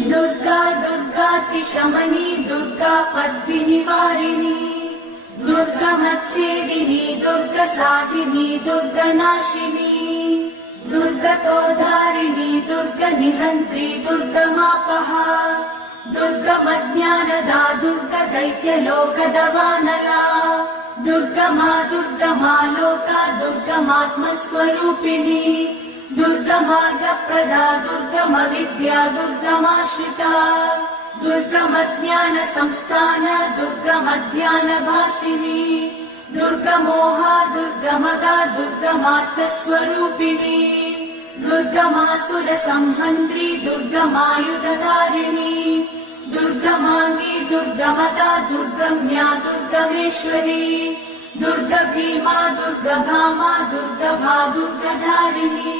दुर्गा दुर्गातिशमनी दुर्गा पद्मिनिवारिणी दुर्गमच्छेदिनी दुर्गसाधिनी दुर्गनाशिनी दुर्गतोधारिणी दुर्गनिहन्त्री दुर्गमापहा दुर्गमज्ञानदा दुर्गदैत्यलोकदवानला दुर्गमा दुर्गमा लोका दुर्गमात्मस्वरूपिणी दुर्गमार्गप्रदा दुर्गमविद्या दुर्गमाश्रिता दुर्गमज्ञानसंस्थान दुर्गमध्यानभासिनी दुर्गमोहा दुर्गमदा दुर्गमार्थस्वरूपिणी दुर्गमासुरसंहन्त्री दुर्गमायुधधारिणी दुर्गमाङ्गी दुर्गमदा दुर्गम्या दुर्गमेश्वरी दुर्गभीमा दुर्गभामा दुर्गभा दुर्गधारिणी।